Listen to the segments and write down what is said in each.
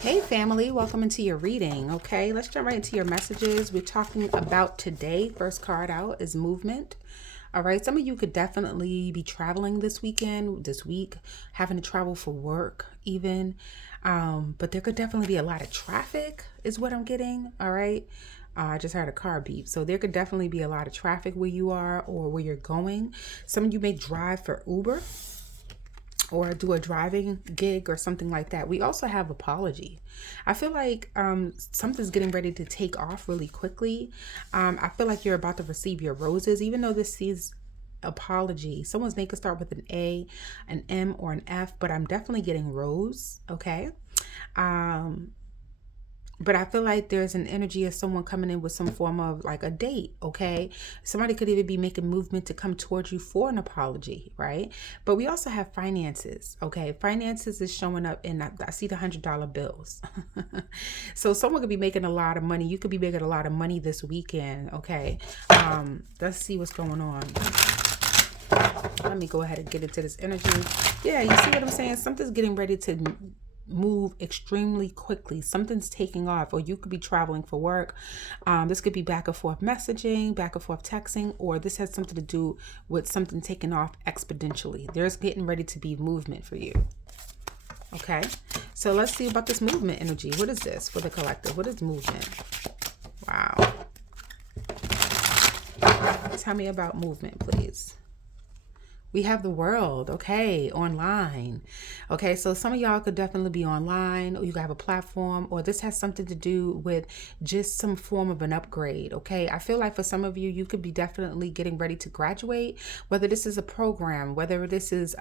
Hey family, welcome into your reading. Okay, let's jump right into your messages. We're talking about today. First card out is movement. All right, some of you could definitely be traveling this weekend, this week, having to travel for work even. But there could definitely be a lot of traffic is what I'm getting. All right. I just heard a car beep. So there could definitely be a lot of traffic where you are or where you're going. Some of you may drive for Uber or do a driving gig or something like that. We also have apology. I feel like something's getting ready to take off really quickly. I feel like you're about to receive your roses, even though this is apology. Someone's name could start with an A, an M, or an F, but I'm definitely getting rose. Okay. Um, but I feel like there's an energy of someone coming in with some form of like a date, okay? Somebody could even be making movement to come towards you for an apology, right? But we also have finances, okay? Finances is showing up in, I see the $100 bills. So someone could be making a lot of money. You could be making a lot of money this weekend, okay? Let's see what's going on. Let me go ahead and get into this energy. Yeah, you see what I'm saying? Something's getting ready to move extremely quickly. Something's taking off, or you could be traveling for work. This could be back and forth messaging, back and forth texting, or this has something to do with something taking off exponentially. There's getting ready to be movement for you. Okay, so let's see about this movement energy. What is this for the collective? What is movement? Wow. Tell me about movement, please. We have the world, okay, online. Okay, so some of y'all could definitely be online, or you could have a platform, or this has something to do with just some form of an upgrade, okay? I feel like for some of you, you could be definitely getting ready to graduate, whether this is a program, whether this is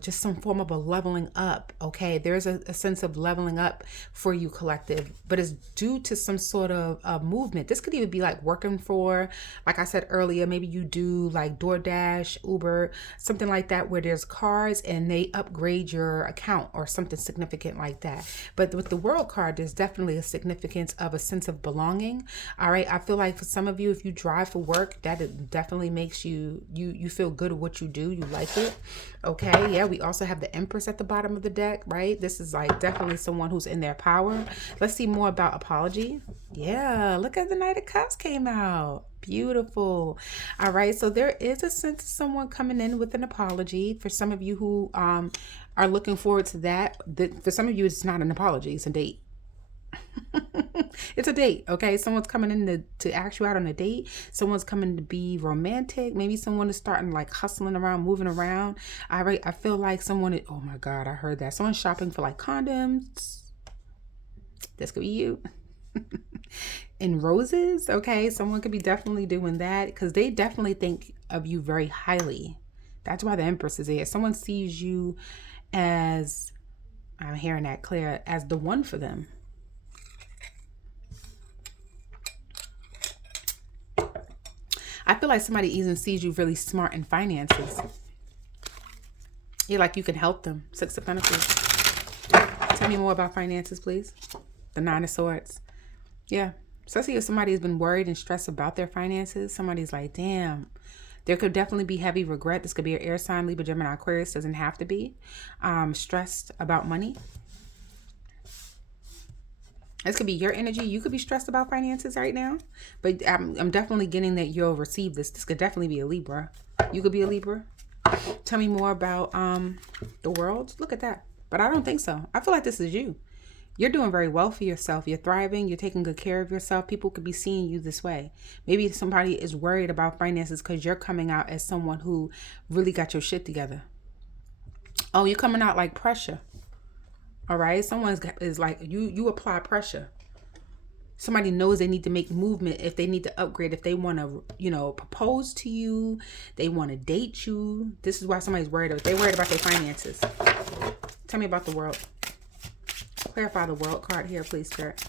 just some form of a leveling up, okay? There's a sense of leveling up for you, collective, but it's due to some sort of movement. This could even be like working for, like I said earlier, maybe you do like DoorDash, Uber, something like that, where there's cars and they upgrade your account or something significant like that. But with the world card, there's definitely a significance of a sense of belonging. All right. I feel like for some of you, if you drive for work, that it definitely makes you feel good at what you do. You like it. Okay. Yeah. We also have the Empress at the bottom of the deck, right? This is like definitely someone who's in their power. Let's see more about apology. Yeah. Look at the Knight of Cups came out. Beautiful. All right. So there is a sense of someone coming in with an apology. For some of you who are looking forward to that, for some of you, it's not an apology, it's a date. It's a date, okay? Someone's coming in to ask you out on a date. Someone's coming to be romantic. Maybe someone is starting like hustling around, moving around. I feel like someone, oh my God, I heard that. Someone's shopping for like condoms. This could be you. And roses, okay? Someone could be definitely doing that because they definitely think of you very highly. That's why the Empress is here. Someone sees you as, I'm hearing that clear, as the one for them. I feel like somebody even sees you really smart in finances. You're like you can help them. Six of Pentacles. Tell me more about finances, please. The Nine of Swords. Yeah. Especially if somebody has been worried and stressed about their finances. Somebody's like, damn. There could definitely be heavy regret. This could be an air sign, Libra, Gemini, Aquarius. Doesn't have to be. Stressed about money. This could be your energy. You could be stressed about finances right now. But I'm definitely getting that you'll receive this. This could definitely be a Libra. You could be a Libra. Tell me more about the world. Look at that. But I don't think so. I feel like this is you. You're doing very well for yourself. You're thriving. You're taking good care of yourself. People could be seeing you this way. Maybe somebody is worried about finances because you're coming out as someone who really got your shit together. Oh, you're coming out like pressure. All right. Someone is like, you apply pressure. Somebody knows they need to make movement if they need to upgrade, if they want to, propose to you, they want to date you. This is why somebody's worried. They're worried about their finances. Tell me about the world. Clarify the world card here, please, Spirit.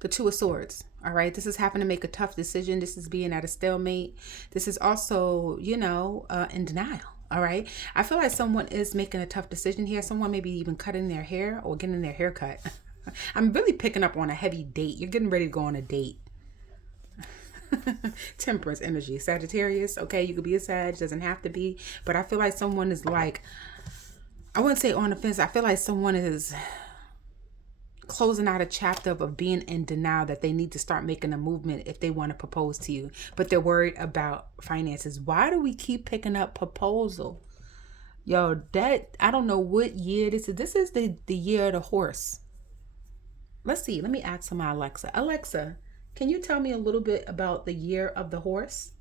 The Two of Swords. All right. This is having to make a tough decision. This is being at a stalemate. This is also, in denial. All right. I feel like someone is making a tough decision here. Someone maybe even cutting their hair or getting their hair cut. I'm really picking up on a heavy date. You're getting ready to go on a date. Temperance energy. Sagittarius. Okay. You could be a Sag. Doesn't have to be. But I feel like someone is like, I wouldn't say on the fence. I feel like someone is closing out a chapter of being in denial that they need to start making a movement if they want to propose to you, but they're worried about finances. Why do we keep picking up proposal? Yo, that, I don't know what year this is. This is the year of the horse. Let's see. Let me ask my Alexa. Alexa, can you tell me a little bit about the year of the horse?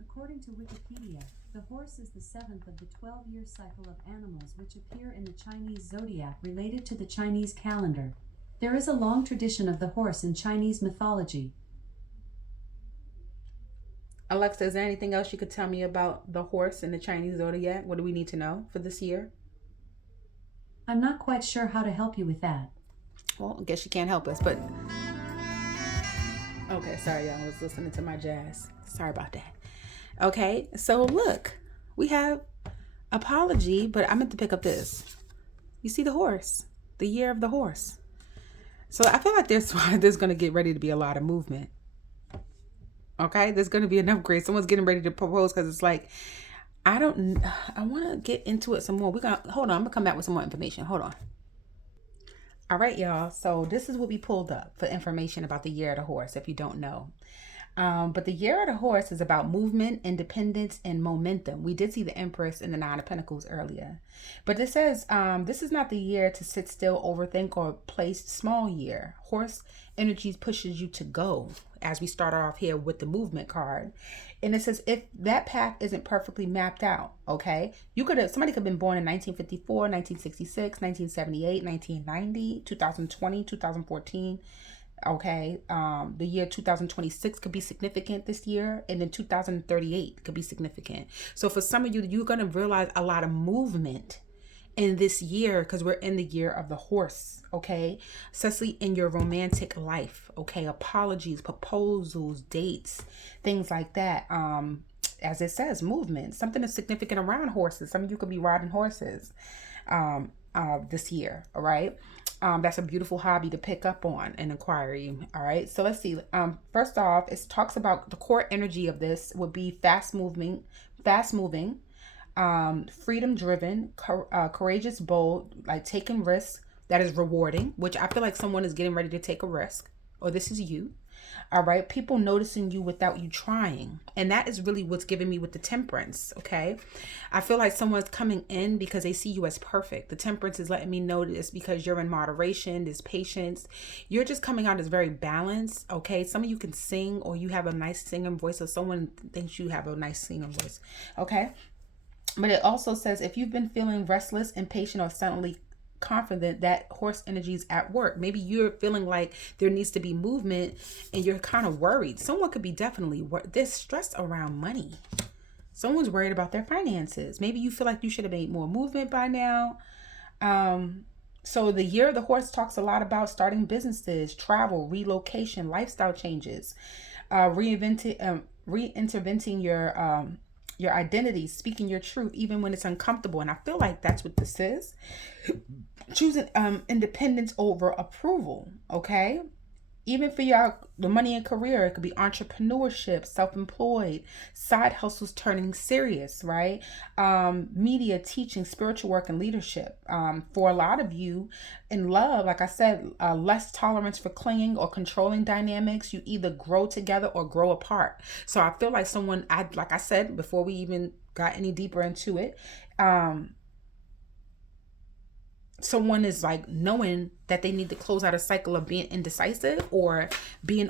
According to Wikipedia, the horse is the seventh of the 12-year cycle of animals which appear in the Chinese zodiac related to the Chinese calendar. There is a long tradition of the horse in Chinese mythology. Alexa, is there anything else you could tell me about the horse in the Chinese zodiac? What do we need to know for this year? I'm not quite sure how to help you with that. Well, I guess you can't help us, but... Okay, sorry, y'all. I was listening to my jazz. Sorry about that. Okay, so look, we have apology, but I meant to pick up this. You see the horse, the year of the horse. So I feel like there's going to get ready to be a lot of movement. Okay, there's going to be an upgrade. Someone's getting ready to propose because it's like, I want to get into it some more. Hold on, I'm going to come back with some more information. Hold on. All right, y'all. So this is what we pulled up for information about the year of the horse, if you don't know. But the year of the horse is about movement, independence, and momentum. We did see the Empress in the Nine of Pentacles earlier. But it says this is not the year to sit still, overthink, or place small year. Horse energies pushes you to go, as we start off here with the movement card. And it says if that path isn't perfectly mapped out, okay, somebody could have been born in 1954, 1966, 1978, 1990, 2020, 2014. Okay, the year 2026 could be significant this year, and then 2038 could be significant. So for some of you, you're going to realize a lot of movement in this year because we're in the year of the horse. Okay, especially in your romantic life. Okay, apologies, proposals, dates, things like that. As it says, movement, something is significant around horses. Some of you could be riding horses this year. All right. That's a beautiful hobby to pick up on and acquire you. All right. So let's see. First off, it talks about the core energy of this would be fast moving, freedom driven, courageous, bold, like taking risks that is rewarding, which I feel like someone is getting ready to take a risk, or this is you. All right. People noticing you without you trying. And that is really what's giving me with the Temperance. Okay. I feel like someone's coming in because they see you as perfect. The Temperance is letting me know this because you're in moderation, there's patience. You're just coming out as very balanced. Okay. Some of you can sing, or you have a nice singing voice, or someone thinks you have a nice singing voice. Okay. But it also says if you've been feeling restless, impatient, or suddenly confident, that horse energy is at work. Maybe you're feeling like there needs to be movement and you're kind of worried. Someone could be definitely there's stress around money. Someone's worried about their finances. Maybe you feel like you should have made more movement by now. So the year of the horse talks a lot about starting businesses, travel, relocation, lifestyle changes, reinterventing your identity, speaking your truth, even when it's uncomfortable. And I feel like that's what this is. Choosing independence over approval. Okay. Even for the money and career, it could be entrepreneurship, self-employed, side hustles turning serious, right? Media, teaching, spiritual work, and leadership. For a lot of you in love, like I said, less tolerance for clinging or controlling dynamics. You either grow together or grow apart. So I feel like like I said, before we even got any deeper into it, someone is like knowing that they need to close out a cycle of being indecisive or being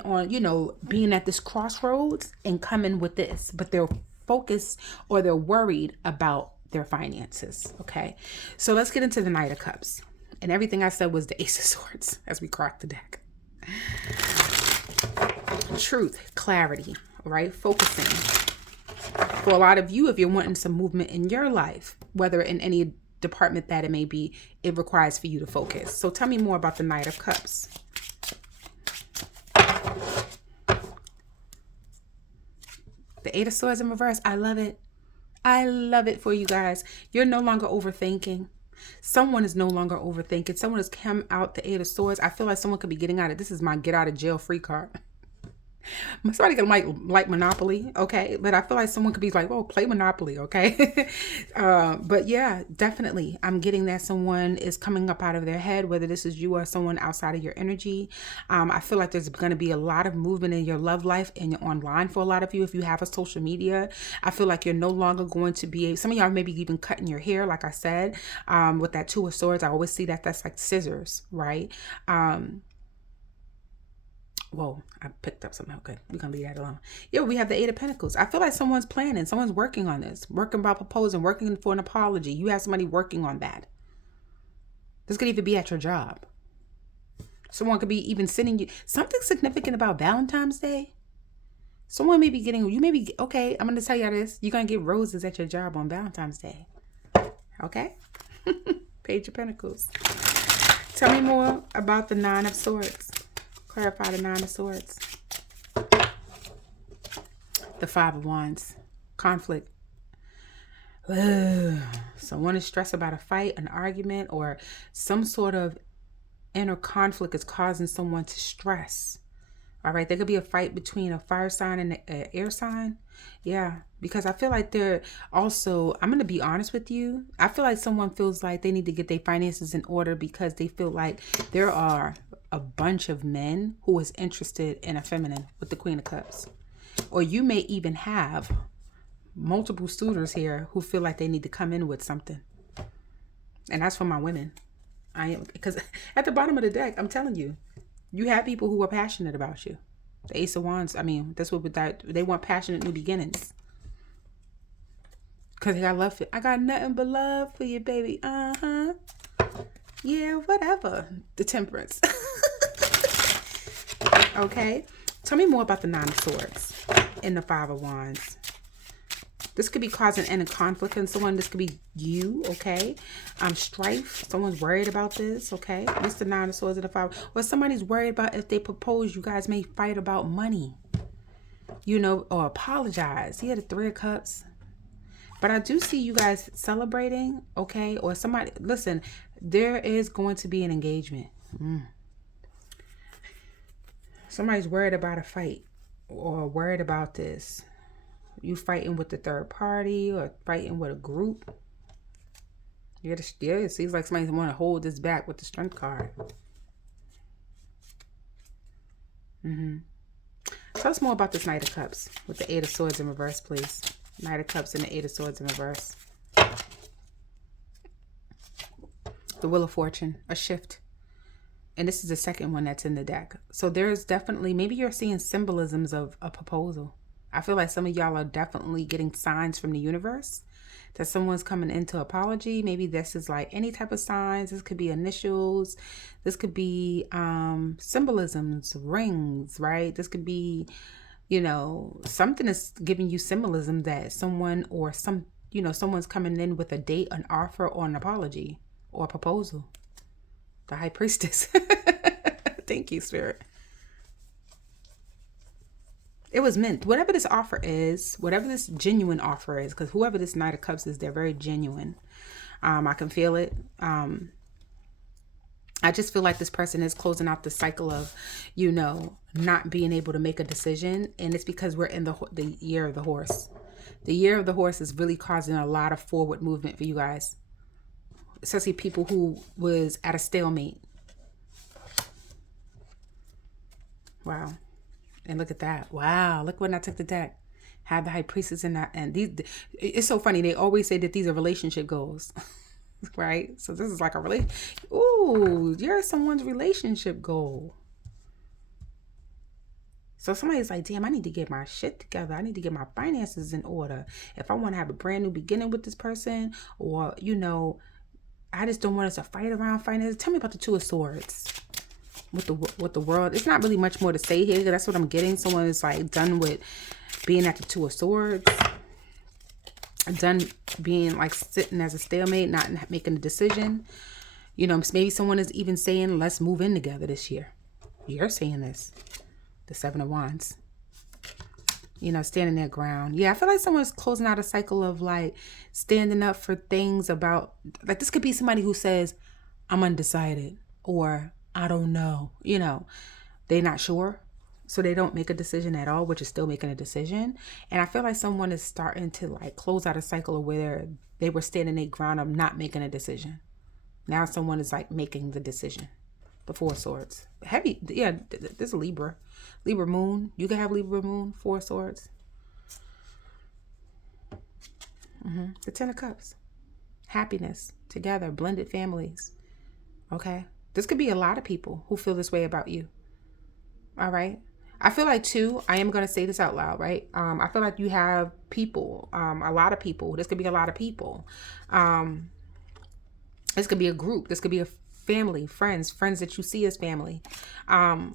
being at this crossroads and coming with this, but they're focused or they're worried about their finances. Okay. So let's get into the Knight of Cups, and everything I said was the Ace of Swords as we crack the deck. Truth, clarity, right? Focusing. For a lot of you, if you're wanting some movement in your life, whether in any department that it may be, it requires for you to focus. So tell me more about the Knight of Cups. The Eight of Swords in reverse. I love it. I love it for you guys. You're no longer overthinking. Someone is no longer overthinking. Someone has come out the Eight of Swords. I feel like someone could be getting out of this. Is my get out of jail free card. Somebody can like Monopoly, okay? But I feel like someone could be like, oh, play Monopoly, okay? But yeah, definitely. I'm getting that someone is coming up out of their head, whether this is you or someone outside of your energy. I feel like there's going to be a lot of movement in your love life and online for a lot of you. If you have a social media, I feel like you're no longer going to be, some of y'all maybe even cutting your hair, like I said, with that Two of Swords. I always see that that's like scissors, right? Whoa, I picked up something. Okay, we're going to leave that alone. Yeah, we have the Eight of Pentacles. I feel like someone's planning. Someone's working on this. Working about proposing. Working for an apology. You have somebody working on that. This could even be at your job. Someone could be even sending you something significant about Valentine's Day. Someone may be getting, you may be, okay, I'm going to tell you this. You're going to get roses at your job on Valentine's Day. Okay? Page of Pentacles. Tell me more about the Nine of Swords. Clarify the Nine of Swords. The Five of Wands. Conflict. Someone is stressed about a fight, an argument, or some sort of inner conflict is causing someone to stress. All right. There could be a fight between a fire sign and an air sign. Yeah. Because I feel like they're also, I'm going to be honest with you. I feel like someone feels like they need to get their finances in order because they feel like there are a bunch of men who is interested in a feminine with the Queen of Cups. Or you may even have multiple suitors here who feel like they need to come in with something. And that's for my women. Because at the bottom of the deck, I'm telling you, you have people who are passionate about you. The Ace of Wands, I mean, that's what they want passionate new beginnings. Because they got love for you. I got nothing but love for you, baby. Uh-huh. Yeah, whatever. The Temperance. Okay. Tell me more about the Nine of Swords and the Five of Wands. This could be causing inner conflict in someone. This could be you, okay? Strife. Someone's worried about this, okay? This the Nine of Swords and the Five. Or somebody's worried about if they propose, you guys may fight about money. You know, or apologize. He had the Three of Cups. But I do see you guys celebrating, okay? Or somebody, listen, there is going to be an engagement. Somebody's worried about a fight or worried about this. You fighting with the third party or fighting with a group. Yeah, it seems like somebody's want to hold this back with the Strength card. Tell us more about this Knight of Cups with the Eight of Swords in reverse, please. Knight of Cups and the Eight of Swords in reverse. The Wheel of Fortune, a shift. And this is the second one that's in the deck. So there's definitely, maybe you're seeing symbolisms of a proposal. I feel like some of y'all are definitely getting signs from the universe that someone's coming into apology. Maybe this is like any type of signs. This could be initials. This could be symbolisms, rings, right? This could be, you know, something is giving you symbolism that someone or someone's coming in with a date, an offer, or an apology or a proposal. The High Priestess. Thank you, Spirit. It was meant. Whatever this offer is, whatever this genuine offer is, because whoever this Knight of Cups is, they're very genuine. I can feel it. I just feel like this person is closing out the cycle of, not being able to make a decision. And it's because we're in the year of the horse. The year of the horse is really causing a lot of forward movement for you guys. Especially people who was at a stalemate. Wow. And look at that. Wow. Look when I took the deck. Had the High Priestess in that. And these, it's so funny. They always say that these are relationship goals. Right? So this is like a ooh, you're someone's relationship goal. So somebody's like, damn, I need to get my shit together. I need to get my finances in order. If I want to have a brand new beginning with this person, or, I just don't want us to fight around finances. Tell me about the Two of Swords. With the world, it's not really much more to say here. That's what I'm getting. Someone is like done with being at the Two of Swords, done being like sitting as a stalemate, not making a decision. Maybe someone is even saying, let's move in together this year. You're saying this. The Seven of Wands. Standing their ground. Yeah, I feel like someone's closing out a cycle of like standing up for things about, like this could be somebody who says, I'm undecided, or I don't know, they're not sure. So they don't make a decision at all, which is still making a decision. And I feel like someone is starting to like close out a cycle of where they were standing their ground of not making a decision. Now someone is like making the decision. The Four of Swords. Heavy. Yeah, this is Libra. Libra moon. You can have Libra moon. Four of Swords. The Ten of Cups. Happiness. Together. Blended families. Okay. This could be a lot of people who feel this way about you. All right. I feel like too, I am going to say this out loud, right? I feel like you have people, a lot of people. This could be a lot of people. This could be a group. This could be a family, friends that you see as family,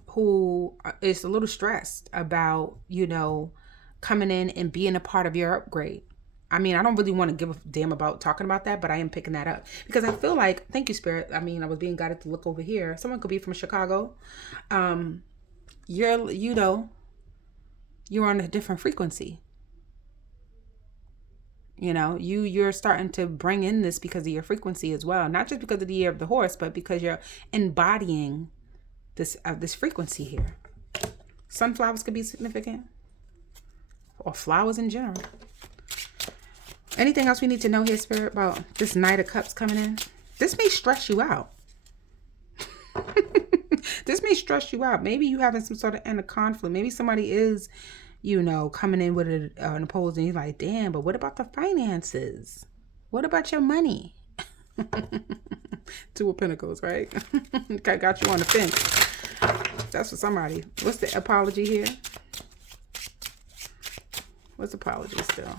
who is a little stressed about, you know, coming in and being a part of your upgrade. I mean, I don't really want to give a damn about talking about that, but I am picking that up because I feel like, thank you, Spirit. I mean, I was being guided to look over here. Someone could be from Chicago. You're on a different frequency. You know, you're starting to bring in this because of your frequency as well. Not just because of the year of the horse, but because you're embodying this frequency here. Sunflowers could be significant, or flowers in general. Anything else we need to know here, Spirit, about this Knight of Cups coming in? This may stress you out. This may stress you out. Maybe you having some sort of inner conflict. Maybe somebody is, you know, coming in with an opposing. You're like, damn, but what about the finances? What about your money? Two of Pentacles, right? I got you on the fence. That's for somebody. What's the apology here? What's the apology still?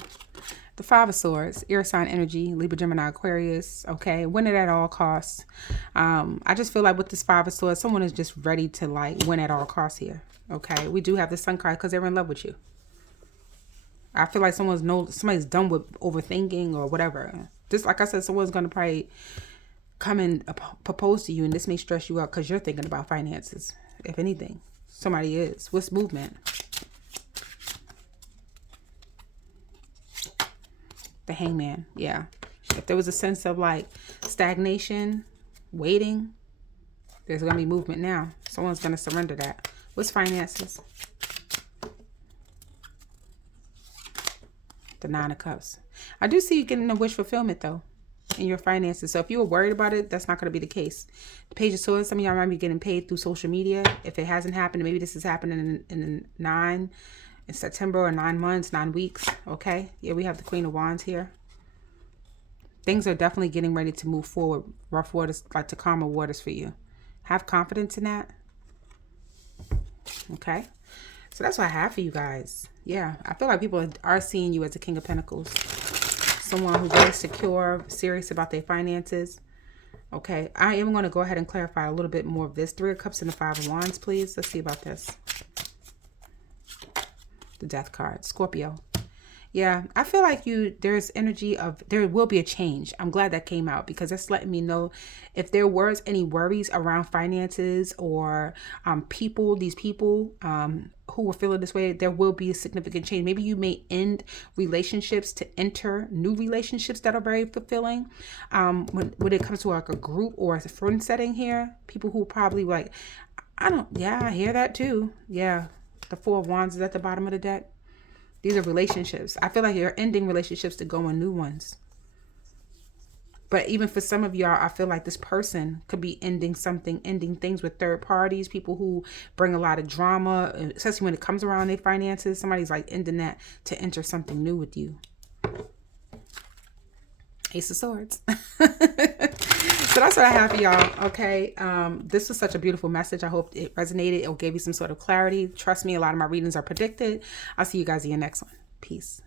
The Five of Swords, air sign energy, Libra, Gemini, Aquarius. Okay, win it at all costs. I just feel like with this Five of Swords, someone is just ready to like win at all costs here. Okay, we do have the Sun card because they're in love with you. I feel like somebody's done with overthinking or whatever. Just like I said, someone's gonna probably come and propose to you, and this may stress you out because you're thinking about finances. If anything, somebody is. What's movement? The Hangman. Yeah. If there was a sense of like stagnation, waiting, there's going to be movement now. Someone's going to surrender that. What's finances? The Nine of Cups. I do see you getting a wish fulfillment though in your finances. So if you were worried about it, that's not going to be the case. The Page of Swords, some of y'all might be getting paid through social media. If it hasn't happened, maybe this is happening in September, or 9 months, 9 weeks. Okay. Yeah, we have the Queen of Wands here. Things are definitely getting ready to move forward. Rough waters, like to calmer waters for you. Have confidence in that. Okay. So that's what I have for you guys. Yeah. I feel like people are seeing you as a King of Pentacles. Someone who's very secure, serious about their finances. Okay. I am going to go ahead and clarify a little bit more of this. Three of Cups and the Five of Wands, please. Let's see about this. The Death card, Scorpio. Yeah, I feel like there's energy of, there will be a change. I'm glad that came out because that's letting me know if there was any worries around finances or these people who were feeling this way, there will be a significant change. Maybe you may end relationships to enter new relationships that are very fulfilling. When it comes to like a group or a friend setting here, people who probably like, I hear that too. Yeah. The Four of Wands is at the bottom of the deck. These are relationships. I feel like you're ending relationships to go on new ones. But even for some of y'all, I feel like this person could be ending things with third parties, people who bring a lot of drama, especially when it comes around their finances. Somebody's like ending that to enter something new with you. Ace of Swords. So that's what I have for y'all. Okay. This was such a beautiful message. I hope it resonated. It gave you some sort of clarity. Trust me, a lot of my readings are predicted. I'll see you guys in your next one. Peace.